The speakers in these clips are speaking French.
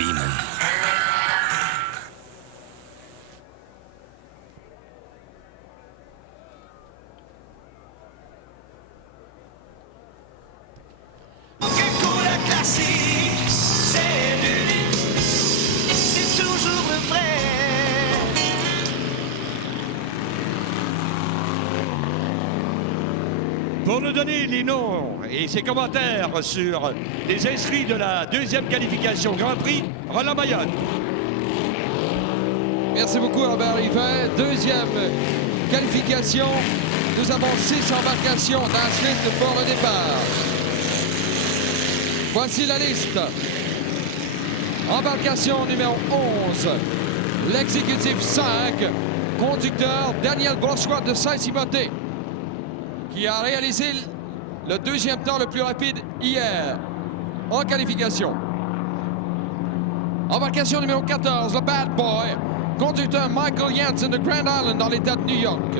Beeman. Pour nous donner les noms et ses commentaires sur les inscrits de la deuxième qualification Grand Prix, Roland Mayotte. Merci beaucoup, Robert Rivet. Deuxième qualification. Nous avons 6 embarcations dans la suite pour le départ. Voici la liste. Embarcation numéro 11. L'exécutif 5. Conducteur Daniel Brossoit de Saint-Timothée, qui a réalisé le deuxième temps le plus rapide hier en qualification. Embarcation numéro 14, le Bad Boy, conducteur Michael Jansen de Grand Island dans l'État de New York.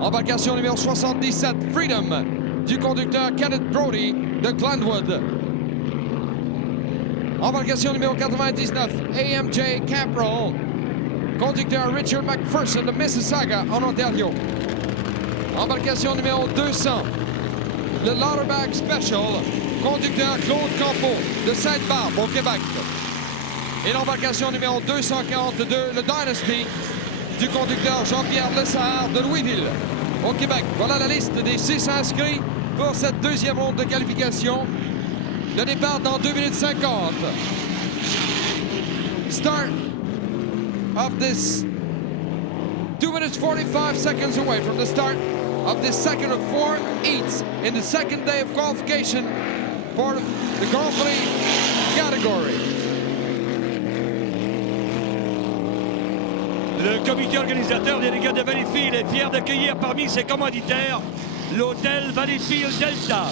Embarcation numéro 77, Freedom, du conducteur Kenneth Brody de Glenwood. Embarcation numéro 99, AMJ Caprol, conducteur Richard McPherson de Mississauga en Ontario. Embarcation numéro 200, le Lauterbach Special, conducteur Claude Campeau de Sainte-Barbe au Québec. Et l'embarcation numéro 242, le Dynasty, du conducteur Jean-Pierre Lessard de Louisville au Québec. Voilà la liste des 6 inscrits pour cette deuxième ronde de qualification. Le départ dans 2 minutes 50. Start of this 2 minutes 45 seconds away from the start of the second of 4 heats in the second day of qualification for the Grand Prix category. Le comité organisateur des Régates de Valleyfield est fier d'accueillir parmi ses commanditaires l'hôtel Valleyfield Delta.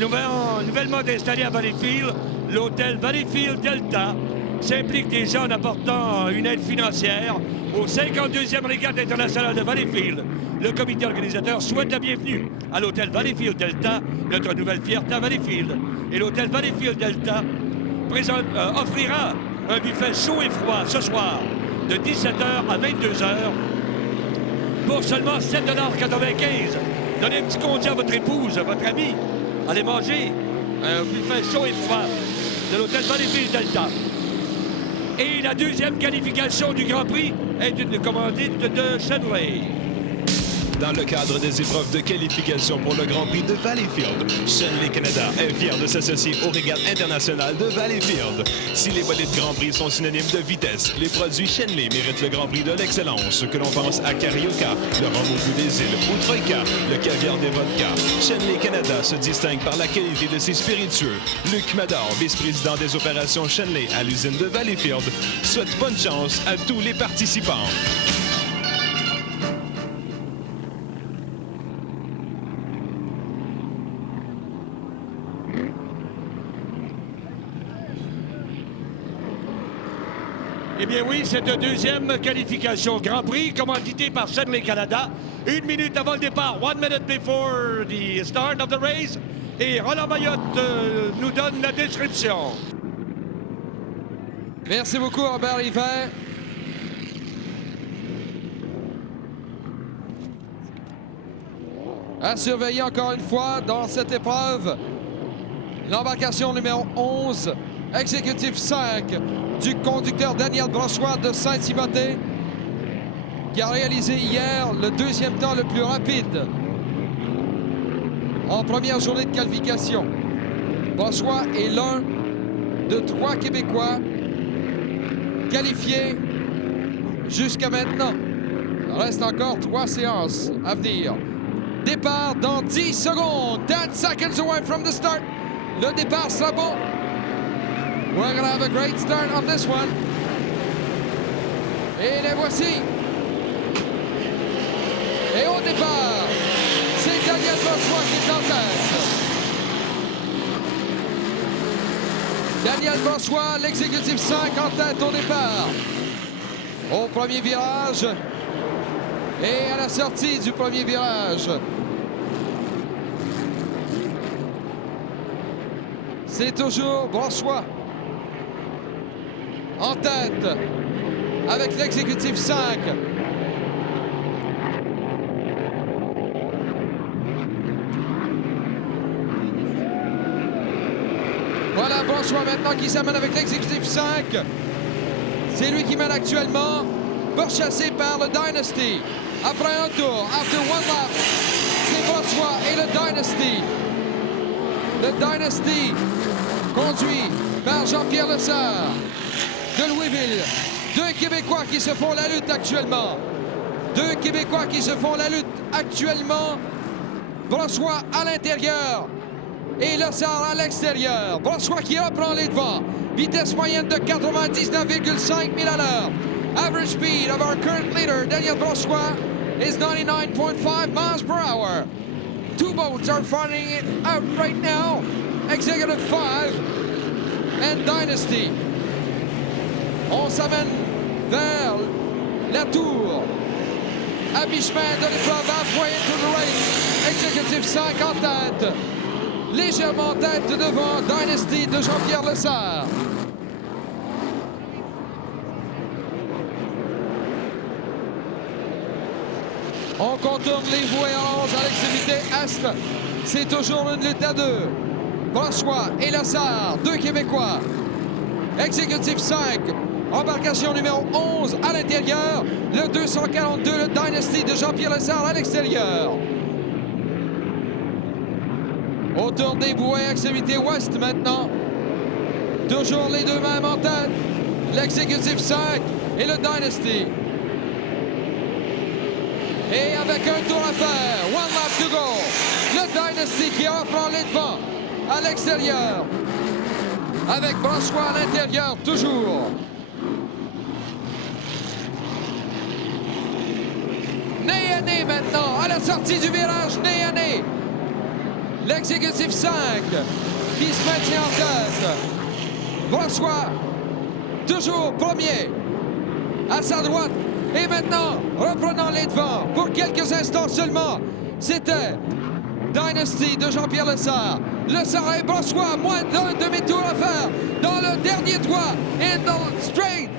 Nouvellement installé à Valleyfield, l'hôtel Valleyfield Delta s'implique déjà en apportant une aide financière aux 52e Régate internationale de Valleyfield. Le comité organisateur souhaite la bienvenue à l'hôtel Valleyfield Delta, notre nouvelle fierté à Valleyfield. Et l'hôtel Valleyfield Delta offrira un buffet chaud et froid ce soir de 17h à 22h pour seulement 7,95 $. Donnez un petit congé à votre épouse, à votre ami. Allez manger un buffet chaud et froid de l'hôtel Valleyfield Delta. Et la deuxième qualification du Grand Prix est une commandite de Shenley. Dans le cadre des épreuves de qualification pour le Grand Prix de Valleyfield, Shenley Canada est fier de s'associer aux régates internationales de Valleyfield. Si les bolides Grand Prix sont synonymes de vitesse, les produits Shenley méritent le Grand Prix de l'excellence. Que l'on pense à Carioca, le rhum au goût des îles, ou Troika, le caviar des vodkas. Shenley Canada se distingue par la qualité de ses spiritueux. Luc Mador, vice-président des opérations Shenley à l'usine de Valleyfield, souhaite bonne chance à tous les participants. Eh bien oui, cette deuxième qualification Grand Prix, commanditée par Shenley Canada. 1 minute avant le départ, 1 minute before the start of the race. Et Roland Mayotte nous donne la description. Merci beaucoup, Robert Rivet. À surveiller encore une fois dans cette épreuve, l'embarcation numéro 11, exécutif 5, du conducteur Daniel Brossoit de Saint-Timothée, qui a réalisé hier le deuxième temps le plus rapide en première journée de qualification. Brossoit est l'un de 3 Québécois qualifiés jusqu'à maintenant. Il reste encore 3 séances à venir. Départ dans 10 secondes. 10 seconds away from the start. Le départ sera bon. We're going to have a great start on this one. Et les voici. Et au départ, c'est Daniel Brossoit qui est en tête. Daniel Brossoit, l'exécutif 5 en tête au départ. Au premier virage. Et à la sortie du premier virage. C'est toujours Brossoit en tête avec l'exécutif 5. Voilà Brossois maintenant qui s'amène avec l'exécutif 5. C'est lui qui mène actuellement, pourchassé par le Dynasty. Après un tour, after one lap, c'est Brossois et le Dynasty. Le Dynasty conduit par Jean-Pierre Lessard de Louisville. Deux Québécois qui se font la lutte actuellement. Deux Québécois qui se font la lutte actuellement. Brossois à l'intérieur et Lessard à l'extérieur. Brossois qui reprend les devants. Vitesse moyenne de 99,5 000 à l'heure. Average speed of our current leader, Daniel Brossois, is 99.5 miles per hour. Two boats are fighting it out right now. Executive 5 and Dynasty. On s'amène vers la tour. À mi-chemin de l'épreuve, halfway into the race. Executive 5 en tête. Légèrement en tête devant Dynasty de Jean-Pierre Lessard. On contourne les voies oranges à l'extrémité est. C'est toujours une lutte à deux. Brossois et Lessard, deux Québécois. Exécutif 5, embarcation numéro 11 à l'intérieur. Le 242, le Dynasty de Jean-Pierre Lessard à l'extérieur. Autour des bouées, extrémité ouest maintenant. Toujours les deux mêmes en tête. L'exécutif 5 et le Dynasty. Et avec un tour à faire, one lap to go. Le Dynasty qui reprend les devants à l'extérieur. Avec Brossois à l'intérieur, toujours. Nez à nez maintenant, à la sortie du virage, nez à nez. L'exécutif 5 qui se maintient en tête. Brossois, toujours premier. À sa droite. Et maintenant, reprenant les devants pour quelques instants seulement. C'était Dynasty de Jean-Pierre Lessard. Lessard et Brossois, moins d'un demi-tour à faire dans le dernier droit. In the straight,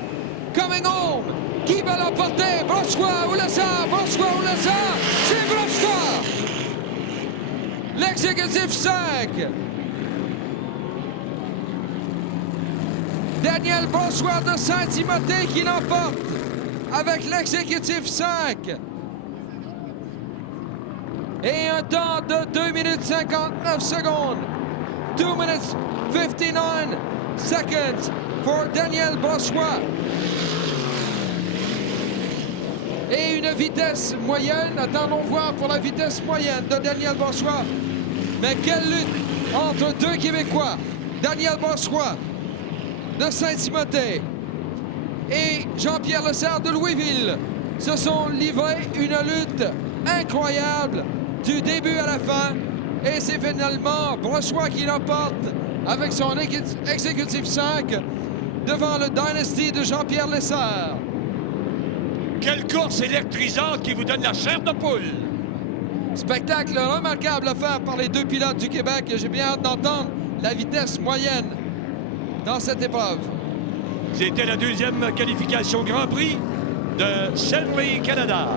coming home. Qui va l'emporter? Brossois ou Lessard? Brossois ou Lessard? C'est Brossois! L'exécutif 5. Daniel Brossois de Saint-Timothée qui l'emporte avec l'exécutif 5. Et un temps de 2 minutes 59 secondes. 2 minutes 59 seconds pour Daniel Brossois. Et une vitesse moyenne. Attendons voir pour la vitesse moyenne de Daniel Brossois. Mais quelle lutte entre deux Québécois. Daniel Brossois de Saint-Timothée et Jean-Pierre Lessard de Louisville se sont livrés une lutte incroyable du début à la fin. Et c'est finalement Brossois qui l'emporte avec son exécutif 5 devant le Dynasty de Jean-Pierre Lessard. Quelle course électrisante qui vous donne la chair de poule! Spectacle remarquable à faire par les deux pilotes du Québec. J'ai bien hâte d'entendre la vitesse moyenne dans cette épreuve. C'était la deuxième qualification Grand Prix de Selway Canada.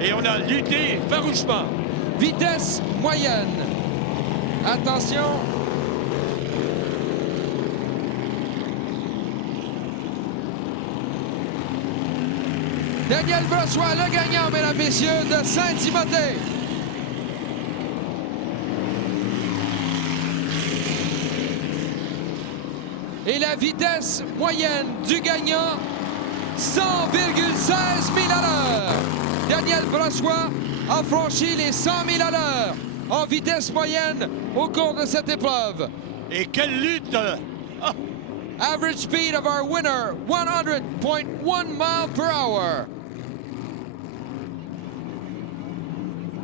Et on a lutté farouchement. Vitesse moyenne. Attention. Daniel Brossois, le gagnant, mesdames, messieurs, de Saint-Timothée. Et la vitesse moyenne du gagnant, 100,16 000 à l'heure. Daniel Brossois a franchi les 100 000 à l'heure en vitesse moyenne au cours de cette épreuve. Et quelle lutte! Ah! Average speed of our winner, 100.1 miles per hour.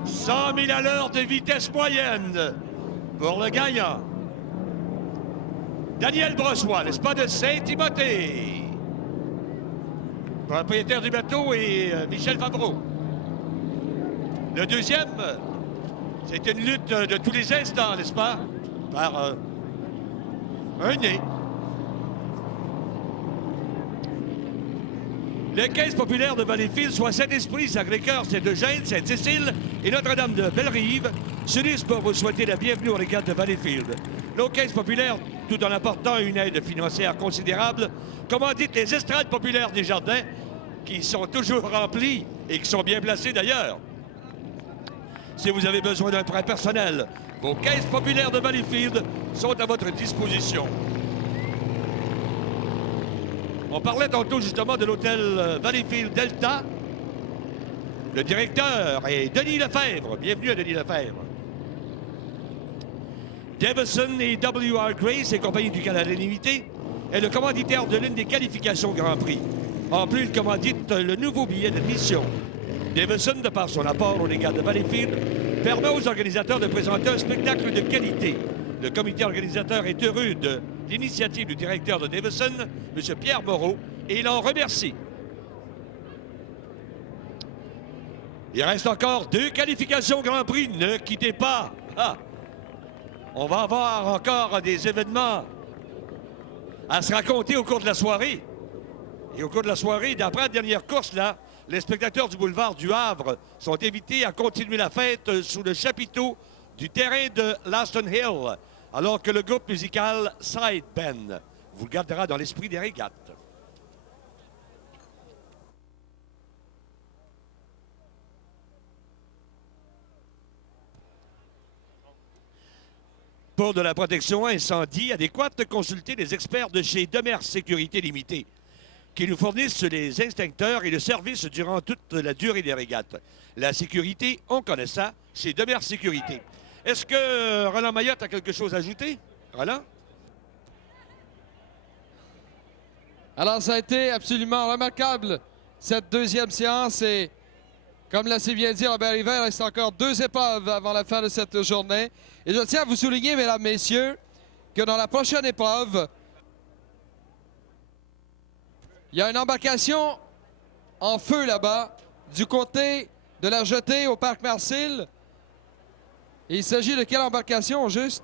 100 000 à l'heure de vitesse moyenne pour le gagnant. Daniel Brossois, n'est-ce pas, de Saint-Timothée. Propriétaire du bateau et Michel Favreau. Le deuxième, c'est une lutte de tous les instants, n'est-ce pas? Par un nez. Les caisses populaires de Valleyfield, soit Saint-Esprit, Sacré-Cœur, Sainte-Eugène, Sainte-Cécile et Notre-Dame de Bellerive, s'unissent pour vous souhaiter la bienvenue aux régates de Valleyfield. Nos caisses populaires, tout en apportant une aide financière considérable, commanditent les estrades populaires des jardins, qui sont toujours remplies et qui sont bien placées d'ailleurs. Si vous avez besoin d'un prêt personnel, vos caisses populaires de Valleyfield sont à votre disposition. On parlait tantôt justement de l'hôtel Valleyfield Delta. Le directeur est Denis Lefebvre. Bienvenue à Denis Lefebvre. Davison et W.R. Grace et compagnie du Canada Limité est le commanditaire de l'une des qualifications Grand Prix. En plus, il commandite le nouveau billet d'admission. Davison, de par son apport aux régates de Valleyfield, permet aux organisateurs de présenter un spectacle de qualité. Le comité organisateur est heureux de l'initiative du directeur de Davison, M. Pierre Moreau, et il en remercie. Il reste encore 2 qualifications Grand Prix. Ne quittez pas. Ah. On va avoir encore des événements à se raconter au cours de la soirée. Et au cours de la soirée, d'après la dernière course, là, les spectateurs du boulevard du Havre sont invités à continuer la fête sous le chapiteau du terrain de Laston Hill, alors que le groupe musical Side Band vous gardera dans l'esprit des régates. Pour de la protection incendie adéquate, consultez les experts de chez Demers Sécurité Limitée, qui nous fournissent les extincteurs et le service durant toute la durée des régates. La sécurité, on connaît ça, c'est Demers Sécurité. Est-ce que Roland Mayotte a quelque chose à ajouter? Roland? Alors, ça a été absolument remarquable, cette deuxième séance. Et comme l'a si bien dit Robert Hiver, il reste encore 2 épreuves avant la fin de cette journée. Et je tiens à vous souligner, mesdames, messieurs, que dans la prochaine épreuve, il y a une embarcation en feu là-bas, du côté de la jetée au Parc Marcille. Et il s'agit de quelle embarcation, juste?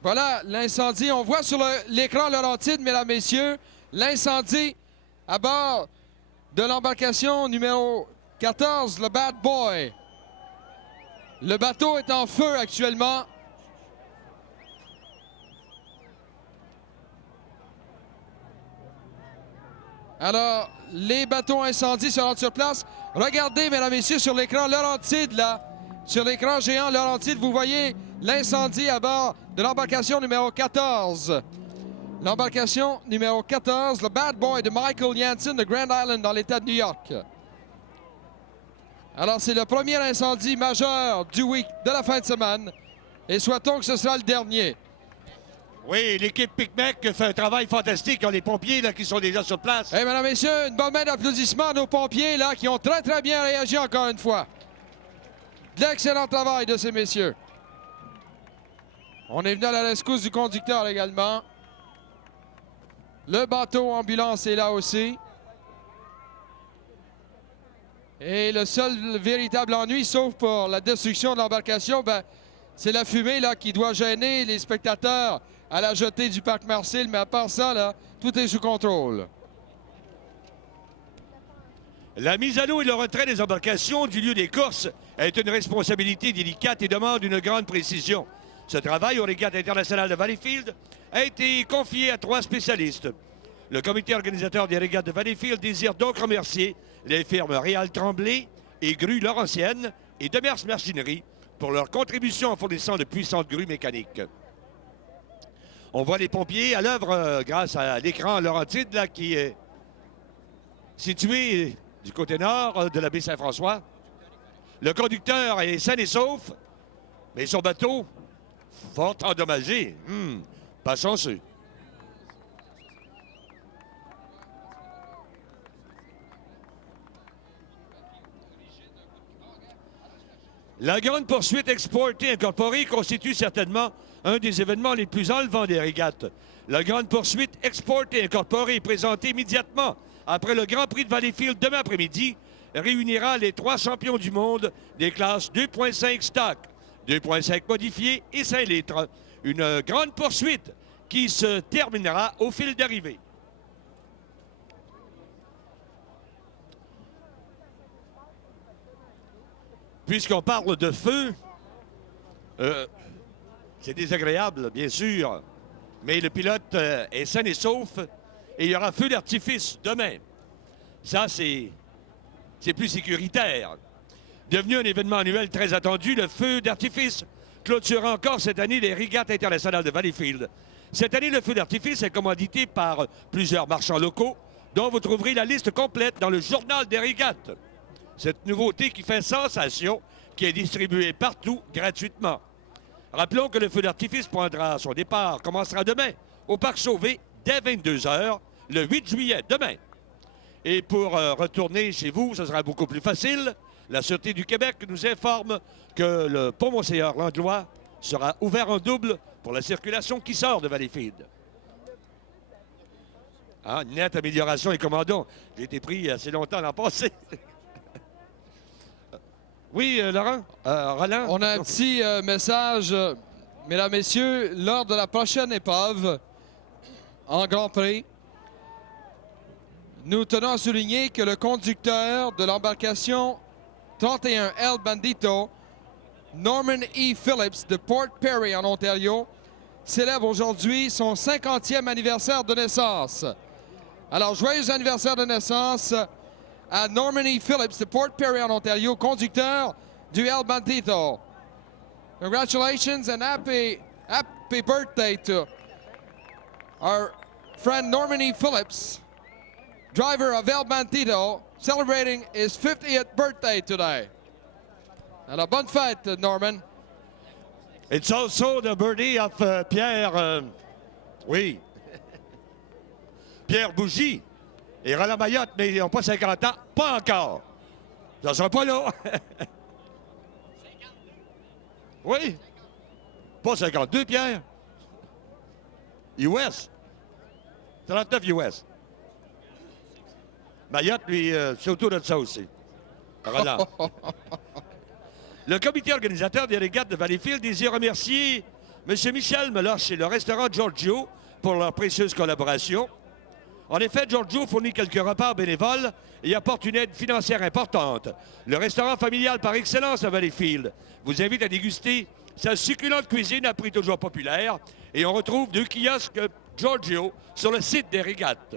Voilà l'incendie. On voit sur l'écran Laurentide, mesdames, messieurs, l'incendie à bord de l'embarcation numéro 14, le Bad Boy. Le bateau est en feu actuellement. Alors, les bateaux incendies se rendent sur place. Regardez, mesdames, messieurs, sur l'écran Laurentide, là. Sur l'écran géant Laurentide, vous voyez l'incendie à bord de l'embarcation numéro 14. L'embarcation numéro 14, le Bad Boy de Michael Jansen de Grand Island dans l'État de New York. Alors, c'est le premier incendie majeur du week de la fin de semaine. Et souhaitons que ce sera le dernier. Oui, l'équipe Picmec fait un travail fantastique. Les pompiers là, qui sont déjà sur place. Eh, mesdames, messieurs, une bonne main d'applaudissements à nos pompiers là, qui ont très, très bien réagi encore une fois. De l'excellent travail de ces messieurs. On est venu à la rescousse du conducteur également. Le bateau ambulance est là aussi. Et le seul véritable ennui, sauf pour la destruction de l'embarcation, ben, c'est la fumée là, qui doit gêner les spectateurs à la jetée du Parc Marcille. Mais à part ça, là, tout est sous contrôle. La mise à l'eau et le retrait des embarcations du lieu des courses est une responsabilité délicate et demande une grande précision. Ce travail aux régates internationales de Valleyfield a été confié à 3 spécialistes. Le comité organisateur des régates de Valleyfield désire donc remercier les firmes Réal Tremblay et Grues Laurentienne et Demers Machinerie pour leur contribution en fournissant de puissantes grues mécaniques. On voit les pompiers à l'œuvre grâce à l'écran Laurentide là, qui est situé du côté nord de la baie Saint-François. Le conducteur est sain et sauf, mais son bateau, fort endommagé. Pas chanceux. La grande poursuite exportée incorporée constitue certainement un des événements les plus enlevants des régates. La grande poursuite exportée incorporée, présentée immédiatement après le Grand Prix de Valleyfield demain après-midi, réunira les 3 champions du monde des classes 2.5 stock, 2.5 modifiés et 5 litres. Une grande poursuite qui se terminera au fil d'arrivée. puisqu'on parle de feu, c'est désagréable, bien sûr, mais le pilote est sain et sauf et il y aura feu d'artifice demain. Ça, c'est plus sécuritaire. Devenu un événement annuel très attendu, le feu d'artifice clôturera encore cette année les régates internationales de Valleyfield. Cette année, le feu d'artifice est commandité par plusieurs marchands locaux, dont vous trouverez la liste complète dans le journal des régates. Cette nouveauté qui fait sensation, qui est distribuée partout gratuitement. Rappelons que le feu d'artifice prendra son départ, commencera demain au Parc Sauvé dès 22 h, le 8 juillet, demain. Et pour retourner chez vous, ce sera beaucoup plus facile. La Sûreté du Québec nous informe que le pont Monseigneur-Langlois sera ouvert en double pour la circulation qui sort de Valleyfield. Ah, nette amélioration et commandons. J'ai été pris assez longtemps l'an passé. Oui, Laurent? Roland? On a un petit message, mesdames, messieurs, lors de la prochaine épreuve en Grand Prix. Nous tenons à souligner que le conducteur de l'embarcation 31 El Bandito, Norman E. Phillips de Port Perry en Ontario, célèbre aujourd'hui son 50e anniversaire de naissance. Alors, joyeux anniversaire de naissance à Norman E. Phillips de Port Perry en Ontario, conducteur du El Bandito. Congratulations and happy birthday to our friend Norman E. Phillips, driver of El Bandito, celebrating his 50th birthday today. Alors, bonne fête, Norman. It's also the birthday of Pierre... oui. Pierre Bougie et Roland Mayotte, mais ils n'ont pas 50 ans. Pas encore. Ça ne sera pas là. Oui. Pas 52, Pierre. US. 39 US. Mayotte, lui, c'est autour de ça aussi. Roland. Le comité organisateur des régates de Valleyfield désire remercier M. Michel Meloche et le restaurant Giorgio pour leur précieuse collaboration. En effet, Giorgio fournit quelques repas bénévoles et apporte une aide financière importante. Le restaurant familial par excellence à Valleyfield vous invite à déguster sa succulente cuisine à prix toujours populaire. Et on retrouve 2 kiosques Giorgio sur le site des régates.